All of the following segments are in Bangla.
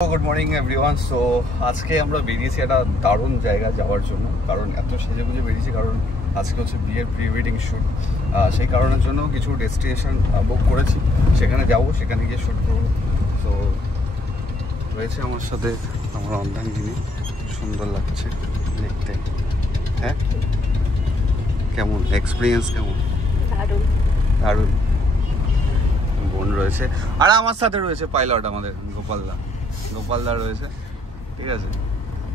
Good morning everyone. সো আজকে আমরা বেরিয়েছি একটা দারুণ জায়গা যাওয়ার জন্য, কারণ এত সেজেগুজে বেরিয়েছি কারণ আজকে হচ্ছে বিয়ের প্রি ওয়েডিং শ্যুট। সেই কারণের জন্য কিছু ডেস্টিনেশন বুক করেছি, সেখানে যাব, সেখানে গিয়ে শ্যুট করবো। তো রয়েছে আমার সাথে আমার অর্ধাঙ্গিনী, সুন্দর লাগছে দেখতে। হ্যাঁ, কেমন এক্সপিরিয়েন্স? কেমন? দারুণ দারুণ। বোন রয়েছে আর আমার সাথে রয়েছে পাইলট আমাদের গোপালদা রয়েছে। ঠিক আছে,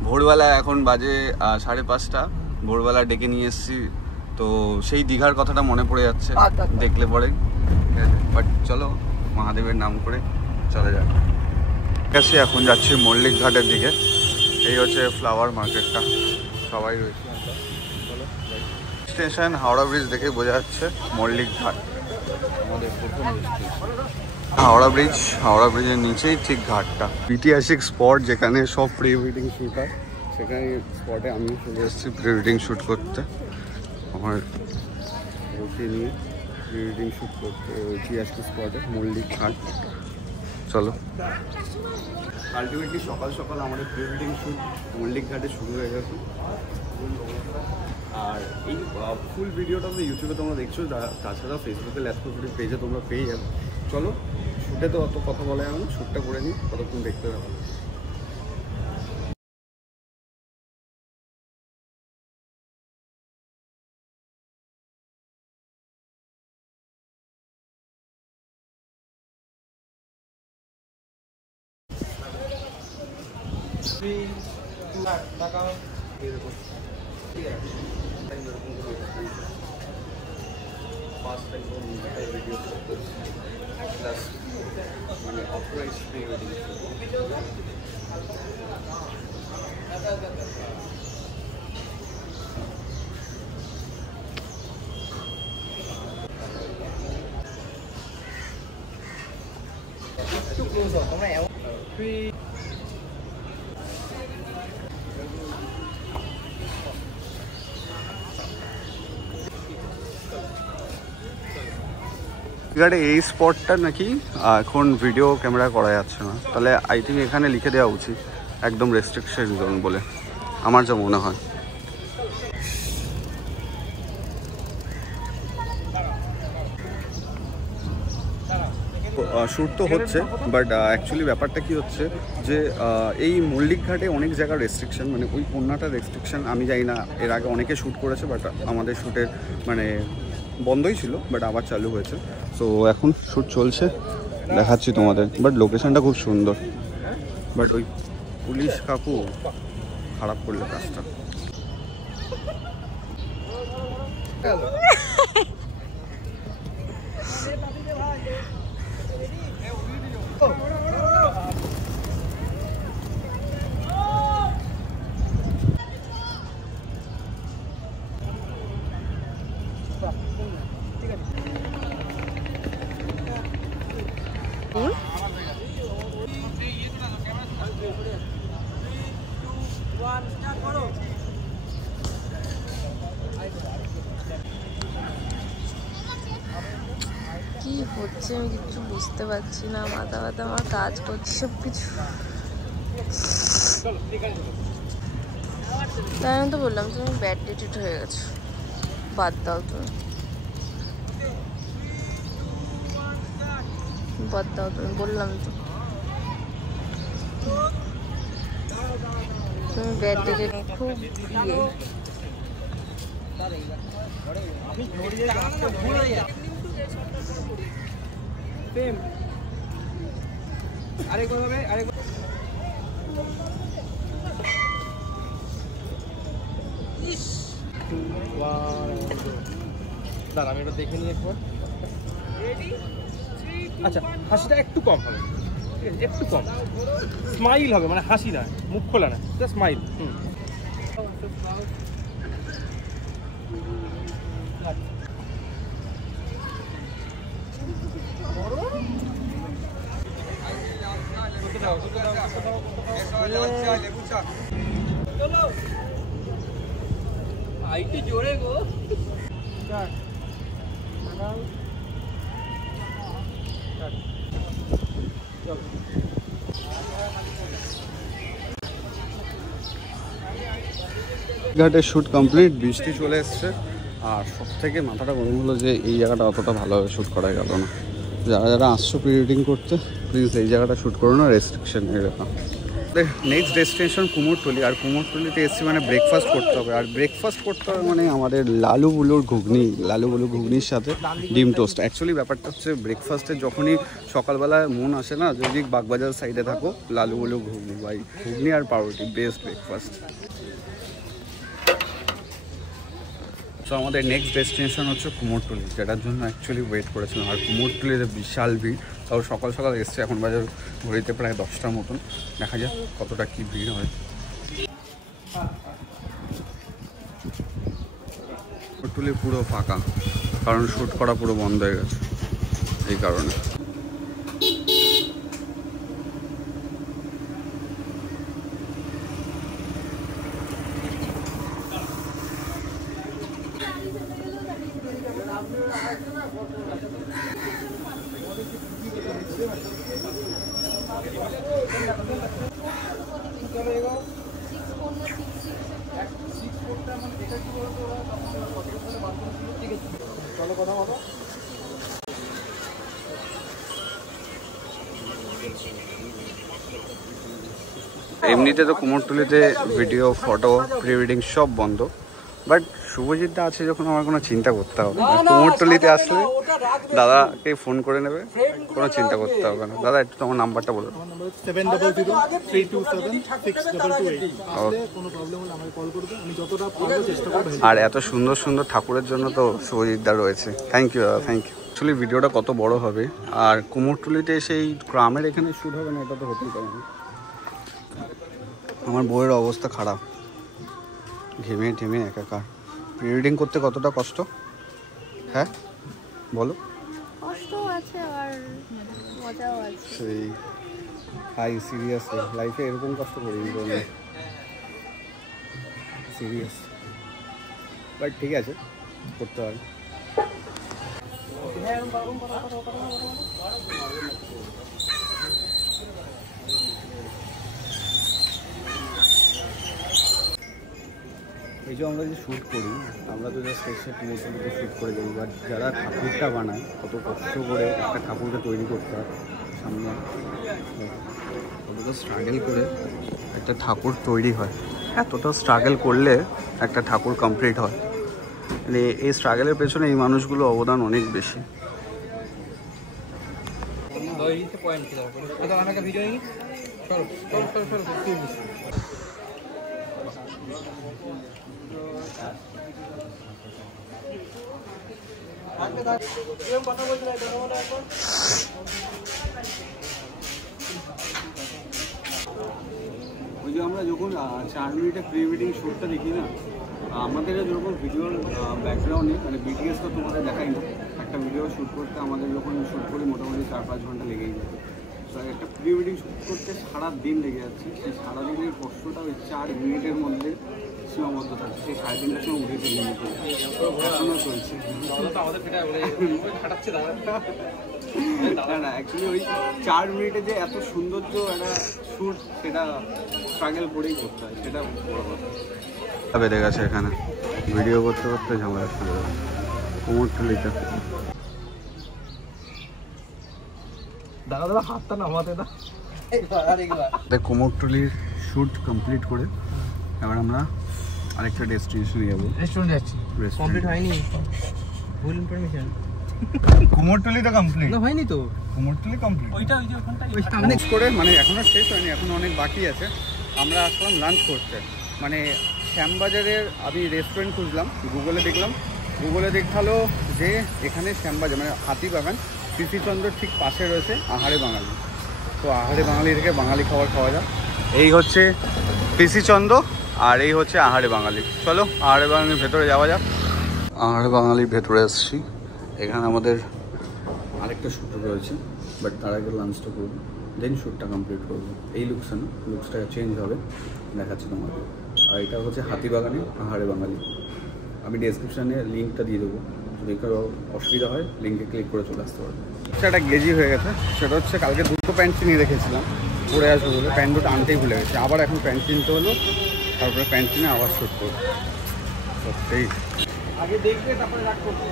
ভোরবেলা এখন বাজে 5:30, ভোরবেলা ডেকে নিয়ে এসেছি। তো সেই দীঘার কথাটা মনে পড়ে যাচ্ছে দেখলে পরে। ঠিক আছে, বাট চলো মহাদেবের নাম করে চলে যাক। ঠিক আছে, এখন যাচ্ছি মল্লিক ঘাটের দিকে। এই হচ্ছে ফ্লাওয়ার মার্কেটটা, সবাই রয়েছে। চলো, স্টেশন হাওড়া ব্রিজ দেখে বোঝা যাচ্ছে মল্লিক ঘাট আমাদের প্রথম স্টেশন। হাওড়া ব্রিজের নিচেই ঠিক ঘাটটা, ঐতিহাসিক স্পট যেখানে সব প্রি ওয়েডিং শ্যুট হয়। সেখানে স্পটে আমি চলে এসেছি প্রি ওয়েডিং শ্যুট করতে, আমার ওকে নিয়ে প্রি ওয়েডিং শ্যুট করতে ঐতিহাসিক স্পটে মল্লিক ঘাট। চলো, আলটিমেটলি সকাল সকাল আমাদের প্রি ওয়েডিং শ্যুট মল্লিক ঘাটে শুরু হয়ে গেছে। আর এই ফুল ভিডিওটা আমরা ইউটিউবে তোমরা দেখছো, তাছাড়া ফেসবুকে ল্যাপটপ পেজে তোমরা পেয়ে যাবে। চলো, শ্যুটে তো অত কথা বলে আমি শ্যুটটা করে নিই, কতক্ষণ দেখতে পাবো। ভিডিও প্লাস মানে অথরাইজ প্রি ওয়েডিং একটু ক্লোজ হও তোমরা। ঘাটে এই স্পটটা নাকি এখন ভিডিও ক্যামেরা করা যাচ্ছে না, তাহলে আই থিঙ্ক এখানে লিখে দেওয়া উচিত একদম রেস্ট্রিকশন জোন বলে, আমার যা মনে হয়। শ্যুট তো হচ্ছে, বাট অ্যাকচুয়ালি ব্যাপারটা কি হচ্ছে যে এই মল্লিক ঘাটে অনেক জায়গার রেস্ট্রিকশন, মানে ওই কন্যাটার রেস্ট্রিকশন আমি জানি না। এর আগে অনেকে শ্যুট করেছে, বাট আমাদের শ্যুটের মানে বন্ধই ছিল, বাট আবার চালু হয়েছে। সো এখন শ্যুট চলছে, দেখাচ্ছি তোমাদের। বাট লোকেশনটা খুব সুন্দর, বাট ওই পুলিশ কাকু খারাপ করলো কাজটা। কি হচ্ছে আমি কিছু বুঝতে পারছি না, মাথা ব্যথা আমার কাজ করছে সব কিছু। তাই আমি তো বললাম তুমি ব্যাড অ্যাটিটিউড হয়ে গেছো, বাদ দাও, তুমি বাদ দাও, তুমি বললাম তো তুমি ব্যাড অ্যাটিটিউড খুব দাঁড়া আমি এটা দেখে নিই একবার। আচ্ছা, হাসিটা একটু কম হবে, ঠিক আছে, একটু কম স্মাইল হবে, মানে হাসি না, মুখ খোলা না, স্মাইল। আইটি জোরে গো। ঘাটের শ্যুট কমপ্লিট, বৃষ্টি চলে এসছে। আর সব থেকে মাথাটা গরম হলো যে এই জায়গাটা অতটা ভালোভাবে শ্যুট করা গেল না। যারা যারা আসছো প্রি ওয়েডিং করতে, প্লিজ এই জায়গাটা শ্যুট করো না, রেস্ট্রিকশন এরকম। Next destination Kumortuli. আর কুমোরটুলিতে এসছি মানে ব্রেকফাস্ট করতে হবে। আর ব্রেকফাস্ট করতে হবে মানে আমাদের লালু বুলুর ঘুগনির সাথে ডিম টোস্ট। অ্যাকচুয়ালি ব্যাপারটা হচ্ছে ব্রেকফাস্টে যখনই সকালবেলায় মন আসে না, যদি বাগবাজার সাইডে থাকো, লালু বুলু ঘুগনি আর পাউরুটি বেস্ট ব্রেকফাস্ট। তো আমাদের নেক্সট ডেস্টিনেশন হচ্ছে কুমোরটুলি, যেটার জন্য অ্যাকচুয়ালি ওয়েট করেছিলাম। আর কুমোরটুলিতে বিশাল ভিড়, তাও সকাল সকাল এসছে, এখন বাজার ঘড়িতে প্রায় 10টার মতন। দেখা যাক কতটা কি ভিড় হয়। কুমোরটুলি পুরো ফাঁকা, কারণ শ্যুট করা পুরো বন্ধ হয়ে গেছে এই কারণে। এমনিতে তো কুমোরটুলিতে ভিডিও, ফটো, প্রি ওয়েডিং সব বন্ধ, বাট শুভজিৎদা আছে যখন আমার কোনো চিন্তা করতে হবে না। কুমোরটুলিতে আসলে দাদাকে ফোন করে নেবে, কোনো চিন্তা করতে হবে না। দাদা একটু তোমার নাম্বারটা বলো। 700-327-622। আর এত সুন্দর সুন্দর ঠাকুরের জন্য তো শুভজিৎদা রয়েছে। থ্যাংক ইউ দাদা, থ্যাংক ইউ। অ্যাকচুয়ালি ভিডিওটা কত বড় হবে, আর কুমোরটুলিতে সেই গ্রামের এখানে শ্যুট হবে না, এটা তো হতেই পারে না। আমার বউয়ের অবস্থা খারাপ, ঘেমে ঠেমে একাকার। প্রি ওয়েডিং করতে কতটা কষ্ট, হ্যাঁ বলো? কষ্ট আছে আর মজাও আছে। সেই হাই সিরিয়াসলি লাইফে এরকম কষ্ট করিনি কোনো, সিরিয়াস। বাট ঠিক আছে, করতে হবে। এই যে আমরা যে শ্যুট করি, আমরা তো জাস্ট এসে কুমোরটুলিতে শ্যুট করে যাই, বাট যারা ঠাকুরটা বানায় কত কষ্ট করে একটা ঠাকুরকে তৈরি করতে হয়। সামনে কতটা স্ট্রাগল করে একটা ঠাকুর তৈরি হয়, এতটা স্ট্রাগল করলে একটা ঠাকুর কমপ্লিট হয়। মানে এই স্ট্রাগলের পেছনে এই মানুষগুলো অবদান অনেক বেশি। ওই যে আমরা যখন 4 মিনিটের প্রি ওয়েডিং শ্যুটটা দেখি না, আমাদের যখন ভিডিওর ব্যাকগ্রাউন্ডে মানে বিটিএস তো তোমাদের দেখাই না, একটা ভিডিও শ্যুট করতে আমাদের যখন শ্যুট করি মোটামুটি 4-5 ঘন্টা লেগেই যায়। তো একটা প্রি ওয়েডিং শ্যুট করতে সারা দিন লেগে যাচ্ছে, সেই সারাদিনের কষ্টটা ওই 4 মিনিটের মধ্যে সীমাবদ্ধ থাকছে। সেই 3:30টার সময় উঠেছে, এখনও চলছে। না না, অ্যাকচুয়ালি ওই 4 মিনিটে যে এত সৌন্দর্য একটা শ্যুট, সেটা স্ট্রাগল করেই করতে হয়, সেটা বড় কথা। বেড়ে গেছে এখানে ভিডিও করতে করতে ঝামেলা শুরু হবে কুমোরটুলিতে। হাতটা নামাতে না। কুমোরটুলির শ্যুট কমপ্লিট করে এবার আমরা আরেকটা ডেস্টিনেশনে যাবো। রেস্টুরেন্ট যাচ্ছি, কমপ্লিট হয়নি, ভুল ইনফরমেশন। কুমোরটুলি তো কমপ্লিট না, হয়নি তো। কুমোরটুলি কমপ্লিট ওইটা ওই যে ওখানটা ওই সামনে করে, মানে এখনো শেষ হয়নি, এখনো অনেক বাকি আছে। আমরা আসলাম লাঞ্চ করতে, মানে শ্যামবাজারের আমি রেস্টুরেন্ট খুঁজলাম, গুগলে দেখলাম, গুগলে দেখালো যে এখানে শ্যামবাজার মানে হাতিবাগান কৃষিচন্দ্র ঠিক পাশে রয়েছে আহারে বাঙালি। তো আহারে বাঙালি থেকে বাঙালি খাবার খাওয়া যায়। এই হচ্ছে কৃষিচন্দ্র আর এই হচ্ছে আহারে বাঙালি। চলো আহারে বাঙালির ভেতরে যাওয়া যাক। আহারে বাঙালির ভেতরে এসছি, এখানে আমাদের আরেকটা শ্যুট রয়েছে, বাট তার আগে লাঞ্চটা করবো, দেন শ্যুটটা কমপ্লিট করবো। এই লুকসটা না, লুকসটা চেঞ্জ হবে, দেখাচ্ছি তোমাকে। আর এটা হচ্ছে হাতিবাগানে আহারে বাঙালি। আমি ডেসক্রিপশানে লিঙ্কটা দিয়ে দেবো, যদি কারো অসুবিধা হয় লিঙ্কে ক্লিক করে চলে আসতে পারবে। সেটা গেজি হয়ে গেছে, সেটা হচ্ছে কালকে দুটো প্যান্ট কিনে রেখেছিলাম পরে আসবো বলে, প্যান্ট দুটো আনতেই ভুলে গেছে, আবার এখন প্যান্ট কিনতে হলো। তারপরে ক্যান্টিনে আবার শ্যুট করবো সত্যিই। আগে দেখবে তারপরে রাগ করবে।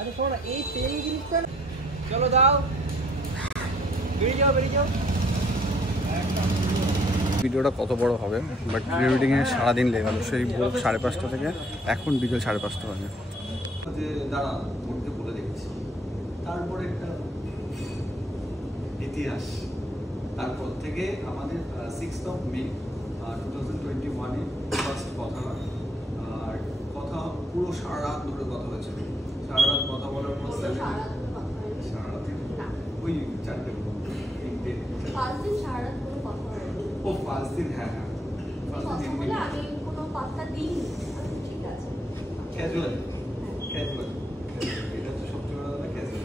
আরে শোনো এই সেম জিনিসটা চলো দাও বেরিয়ে যাও ভিডিওটা কত বড় হবে, বাট প্রি ওয়েডিংয়ে সারাদিন লেগে গেল, সেই ভোর 5:30 থেকে এখন বিকেল 5:30 বাজে। দাঁড়া মধ্যে বলে দেখছি, তারপরে একটা ইতিহাস। তারপর থেকে আমাদের 6th of May 2021-এ ফার্স্ট কথা হয়। আর কথা পুরো সারা রাত ধরে কথা হয়েছিল। সারা রাত কথা বলার পর সারা রাত ওই 4টে 5 দিন সারা রাত কোনো কথা হয়নি। ও 5 দিন, হ্যাঁ কথা বলে আমি কোনো পাত্তা দিইনি। ঠিক আছে, ক্যাজুয়াল এটা তো সবচেয়ে বড় কথা, ক্যাজুয়াল।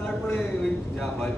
তারপরে ওই যা হয়